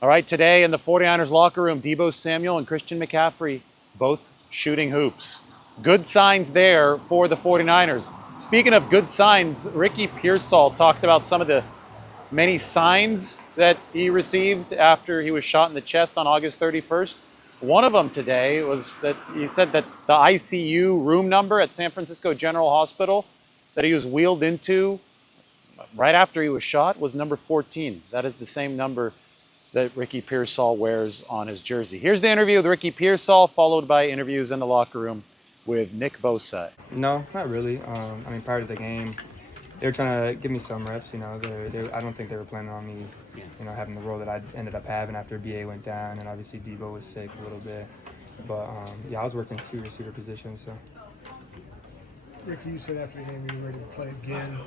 All right, today in the 49ers locker room, Deebo Samuel and Christian McCaffrey both shooting hoops. Good signs there for the 49ers. Speaking of good signs, Ricky Pearsall talked about some of the many signs that he received after he was shot in the chest on August 31st. One of them today was that he said that the ICU room number at San Francisco General Hospital that he was wheeled into right after he was shot was number 14. That is the same number that Ricky Pearsall wears on his jersey. Here's the interview with Ricky Pearsall, followed by interviews in the locker room with Nick Bosa. No, not really. Prior to the game, they were trying to give me some reps. I don't think they were planning on me, having the role that I ended up having after BA went down, and obviously Debo was sick a little bit. But I was working 2 receiver positions. So. Ricky, you said after the game you were ready to play again.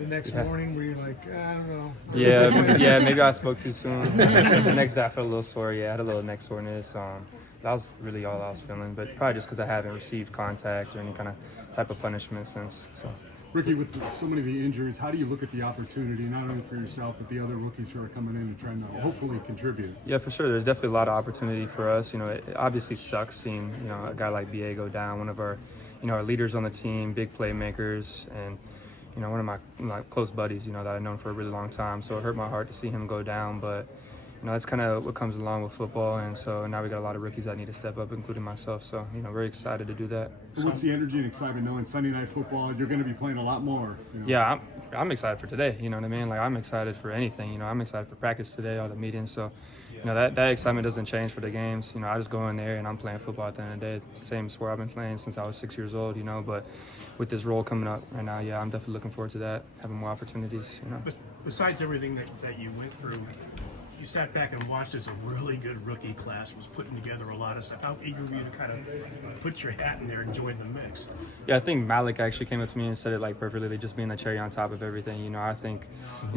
The next morning, were you like, I don't know? Yeah, maybe I spoke too soon. The next day I felt a little sore. Yeah, I had a little neck soreness. That was really all I was feeling, but probably just because I haven't received contact or any kind of type of punishment since. So. Ricky, with so many of the injuries, how do you look at the opportunity, not only for yourself, but the other rookies who are coming in and trying to hopefully contribute? Yeah, for sure. There's definitely a lot of opportunity for us. It obviously sucks seeing, a guy like BA go down, one of our, our leaders on the team, big playmakers, and, one of my close buddies, that I've known for a really long time. So it hurt my heart to see him go down, but that's kind of what comes along with football, and so now we got a lot of rookies that need to step up, including myself. So, very excited to do that. What's the energy and excitement knowing Sunday Night Football, you're going to be playing a lot more? Yeah, I'm excited for today, you know what I mean? Like, I'm excited for anything, I'm excited for practice today, all the meetings, so, that excitement doesn't change for the games. I just go in there and I'm playing football at the end of the day, same sport I've been playing since I was 6 years old, but with this role coming up right now, yeah, I'm definitely looking forward to that, having more opportunities, Besides everything that you went through, you sat back and watched as a really good rookie class was putting together a lot of stuff. How eager were you to kind of put your hat in there and join the mix? Yeah, I think Malik actually came up to me and said it like perfectly. They just being the cherry on top of everything. I think,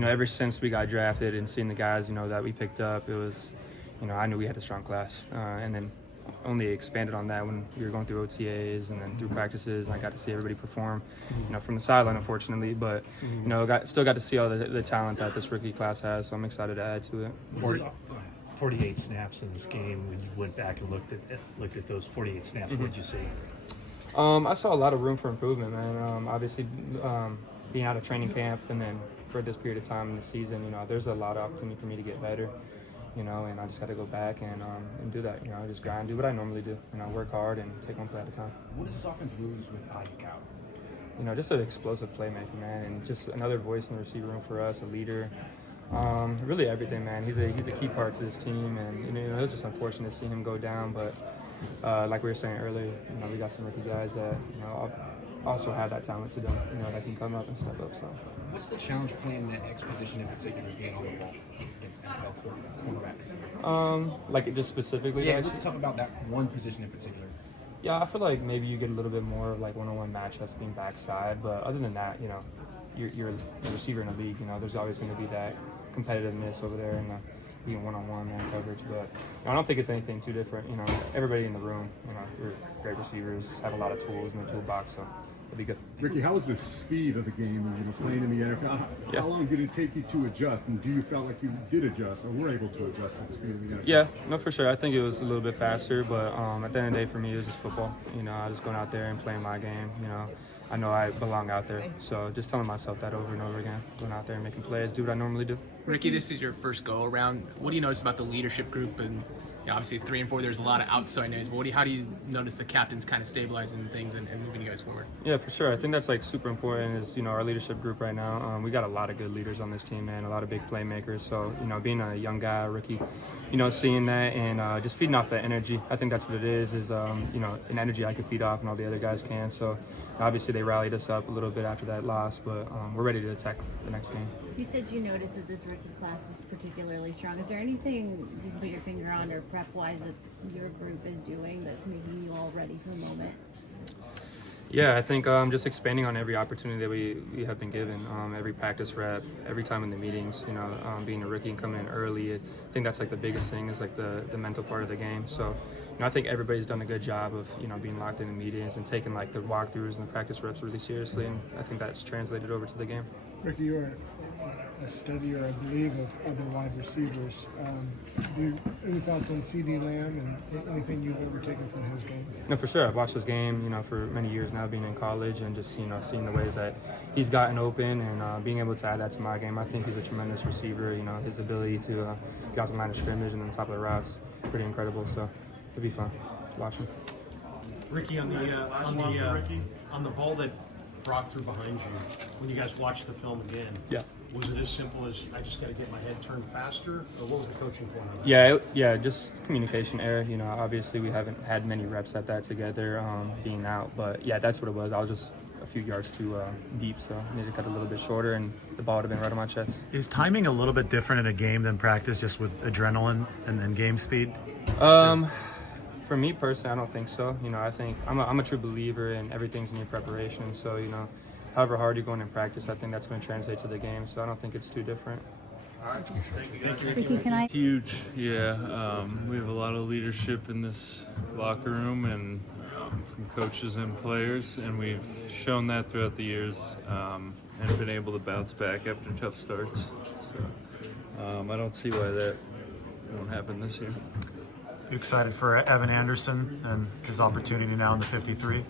ever since we got drafted and seeing the guys, that we picked up, it was, I knew we had a strong class. And then only expanded on that when we were going through OTAs and then through practices, and I got to see everybody perform, from the sideline, unfortunately, but still got to see all the talent that this rookie class has, so I'm excited to add to it. 48 snaps in this game. When you went back and looked at those 48 snaps, what did you see? I saw a lot of room for improvement, man. Obviously, being out of training camp and then for this period of time in the season, there's a lot of opportunity for me to get better. And I just got to go back and do that. Just grind, do what I normally do. Work hard and take one play at a time. What does this offense lose with Ayuk out? Just an explosive playmaker, man, and just another voice in the receiver room for us, a leader. Really everything, man. He's a key part to this team, and it was just unfortunate to see him go down. But like we were saying earlier, we got some rookie guys that also have that talent to them, that can come up and step up. So. What's the challenge playing that X position in particular, being on the ball against NFL cornerbacks? Like just specifically? Yeah, what's tough about that one position in particular? Yeah, I feel like maybe you get a little bit more of like one-on-one matchups being backside, but other than that, you're a receiver in the league. There's always going to be that competitiveness over there and being one-on-one man coverage. But I don't think it's anything too different. Everybody in the room, we're great receivers, have a lot of tools in the toolbox, so it'll be good. Ricky, how was the speed of the game when you were playing in the NFL? How long did it take you to adjust, and do you feel like you did adjust or were able to adjust to the speed of the NFL? Yeah, no, for sure. I think it was a little bit faster, but at the end of the day, for me, it was just football. I was going out there and playing my game. I know I belong out there, so just telling myself that over and over again, going out there and making plays, do what I normally do. Ricky, this is your first go around. What do you notice about the leadership group? And obviously it's 3 and 4. There's a lot of outside noise, but how do you notice the captains kind of stabilizing things and moving you guys forward? Yeah, for sure. I think that's like super important. Is our leadership group right now. We got a lot of good leaders on this team, man. A lot of big playmakers. So being a young guy, rookie, seeing that and just feeding off that energy. I think that's what it is an energy I can feed off and all the other guys can. So obviously they rallied us up a little bit after that loss, but we're ready to attack the next game. You said you noticed that this rookie class is particularly strong. Is there anything you can put your finger on or prep-wise that your group is doing that's making you all ready for the moment? Yeah, I think just expanding on every opportunity that we have been given, every practice rep, every time in the meetings, being a rookie and coming in early, I think that's like the biggest thing is like the mental part of the game. So, I think everybody's done a good job of, being locked in the meetings and taking like the walkthroughs and the practice reps really seriously, and I think that's translated over to the game. Ricky, you're a studier, I believe, of other wide receivers. Any thoughts on C.D. Lamb and anything you've ever taken from his game? No, for sure. I've watched his game, for many years now, being in college, and just seeing the ways that he's gotten open and being able to add that to my game. I think he's a tremendous receiver. His ability to get out the line of scrimmage and on top of the routes, pretty incredible. So it'll be fun watching. Ricky, on the ball that Brock threw behind you, when you guys watched the film again, was it as simple as I just got to get my head turned faster, or what was the coaching for him? Yeah, just communication error. Obviously we haven't had many reps at that together, being out, but yeah, that's what it was. I was just a few yards too deep, so I needed to cut a little bit shorter, and the ball would have been right on my chest. Is timing a little bit different in a game than practice, just with adrenaline and game speed? For me personally, I don't think so. I think I'm a true believer in everything's in your preparation. So, however hard you're going in practice, I think that's going to translate to the game. So I don't think it's too different. Ricky, can I? Huge, yeah. We have a lot of leadership in this locker room and from coaches and players, and we've shown that throughout the years and been able to bounce back after tough starts. So I don't see why that won't happen this year. You excited for Evan Anderson and his opportunity now in the 53?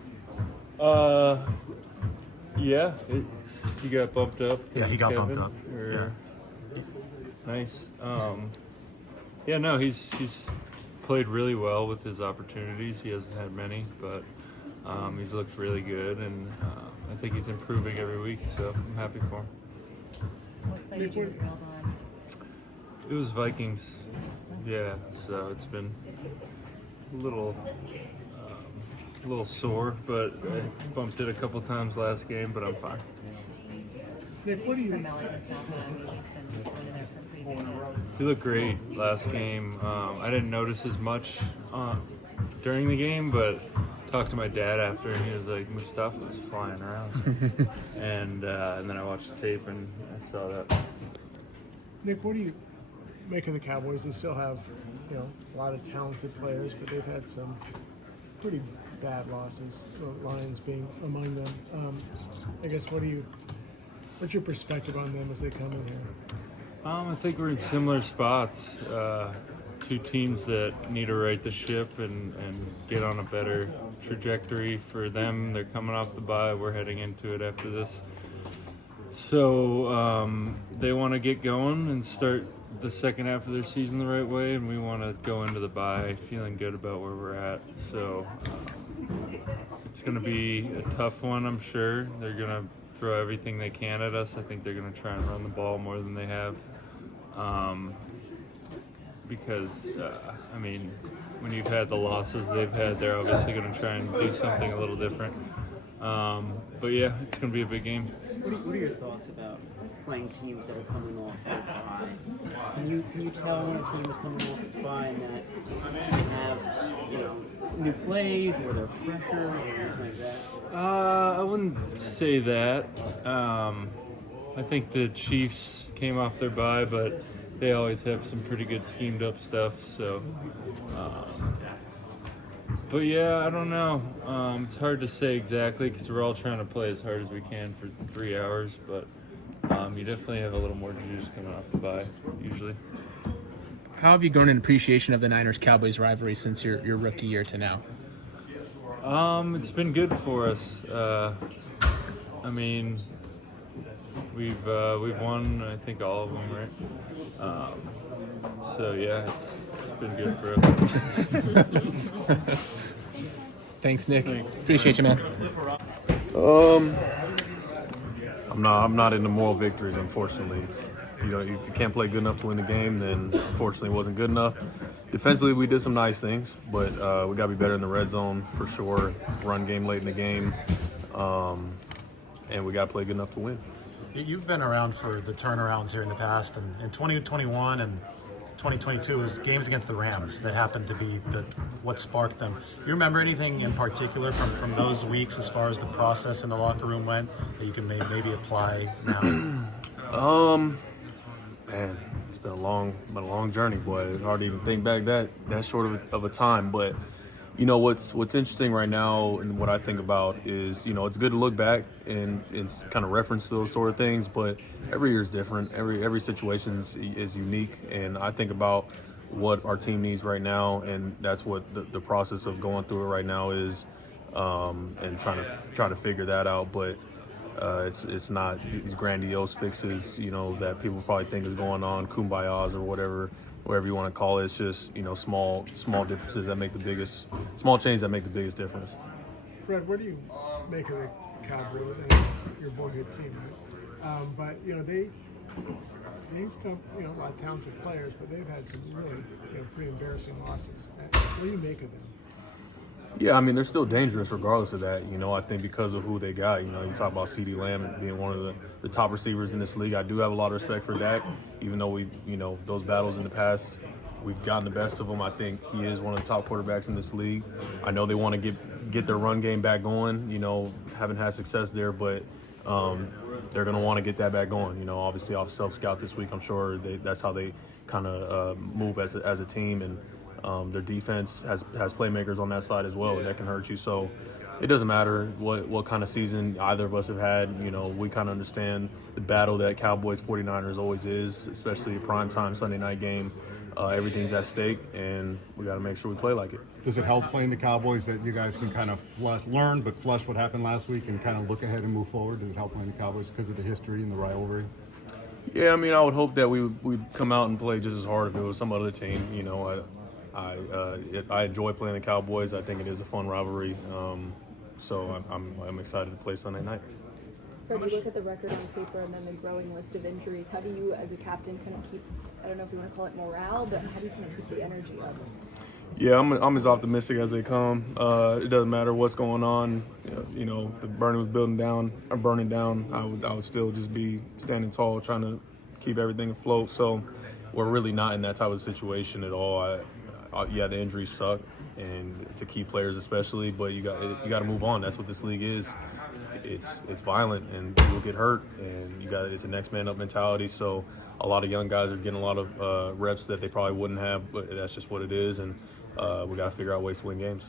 Yeah, he got bumped up. Yeah, he got bumped up. Nice. He's played really well with his opportunities. He hasn't had many, but he's looked really good, and I think he's improving every week, so I'm happy for him. What play did you build on? It was Vikings. Yeah, so it's been a little sore, but I bumped it a couple times last game, but I'm fine. Nick, what do you? He looked great last game. I didn't notice as much during the game, but talked to my dad after, and he was like, Mustafa was flying around. and then I watched the tape, and I saw that. Nick, what do you make of the Cowboys? They still have, a lot of talented players, but they've had some pretty bad losses, Lions being among them. I guess what's your perspective on them as they come in here? I think we're in similar spots. Two teams that need to right the ship and get on a better trajectory for them. They're coming off the bye. We're heading into it after this. So they want to get going and start the second half of their season the right way, and we want to go into the bye feeling good about where we're at. So it's going to be a tough one, I'm sure. They're going to throw everything they can at us. I think they're going to try and run the ball more than they have. Because, when you've had the losses they've had, they're obviously going to try and do something a little different. But yeah, it's going to be a big game. What are your thoughts about playing teams that are coming off their bye? Can you tell when a team is coming off its bye and that they have new plays or they're fresher or anything like that? I wouldn't say that. I think the Chiefs came off their bye, but they always have some pretty good schemed up stuff. So, but yeah, I don't know. It's hard to say exactly because we're all trying to play as hard as we can for 3 hours. But you definitely have a little more juice coming off the bye usually. How have you grown in appreciation of the Niners-Cowboys rivalry since your rookie year to now? It's been good for us. We've won, I think, all of them, right? So yeah, it's been good for us. Thanks, Nick. Appreciate you, man. I'm not into moral victories, unfortunately. If you can't play good enough to win the game, then unfortunately it wasn't good enough. Defensively, we did some nice things, but we got to be better in the red zone for sure. Run game late in the game, and we got to play good enough to win. You've been around for the turnarounds here in the past, and in 2021 and 2022 was games against the Rams that happened to be what sparked them. Do you remember anything in particular from those weeks as far as the process in the locker room went that you can maybe apply now? Man, it's been a long journey, boy. It's hard to even think back that short of a time, but what's interesting right now, and what I think about is, it's good to look back and kind of reference those sort of things, but every year is different. Every situation is unique, and I think about what our team needs right now, and that's what the process of going through it right now is, and trying to figure that out. But it's not these grandiose fixes, that people probably think is going on, kumbayas or whatever you want to call it. It's just, small differences that make the biggest, small changes that make the biggest difference. Fred, what do you make of the Cowboys? And your boyhood team, right? But they've got a lot of talented players, but they've had some really pretty embarrassing losses. What do you make of them? Yeah, I mean, they're still dangerous regardless of that. I think because of who they got. You talk about CeeDee Lamb being one of the top receivers in this league. I do have a lot of respect for Dak, even though those battles in the past, we've gotten the best of him. I think he is one of the top quarterbacks in this league. I know they want to get their run game back going. Haven't had success there, but they're going to want to get that back going. Obviously off self-scout this week, I'm sure that's how they kind of move as a team. And their defense has playmakers on that side as well that can hurt you. So it doesn't matter what kind of season either of us have had. We kind of understand the battle that Cowboys 49ers always is, especially a primetime Sunday night game. Everything's at stake, and we got to make sure we play like it. Does it help playing the Cowboys that you guys can kind of learn what happened last week and kind of look ahead and move forward? Does it help playing the Cowboys because of the history and the rivalry? Yeah, I mean, I would hope that we'd come out and play just as hard if it was some other team. I enjoy playing the Cowboys. I think it is a fun rivalry. So I'm excited to play Sunday night. Fred, you look at the record on paper and then the growing list of injuries. How do you, as a captain, kind of keep, I don't know if you want to call it morale, but how do you kind of keep the energy up? Yeah, I'm as optimistic as they come. It doesn't matter what's going on. The burning was burning down. I would still just be standing tall, trying to keep everything afloat. So we're really not in that type of situation at all. Yeah, the injuries suck, and to key players especially. But you got to move on. That's what this league is. It's violent, and people get hurt, and it's a next man up mentality. So a lot of young guys are getting a lot of reps that they probably wouldn't have, but that's just what it is. And we got to figure out ways to win games.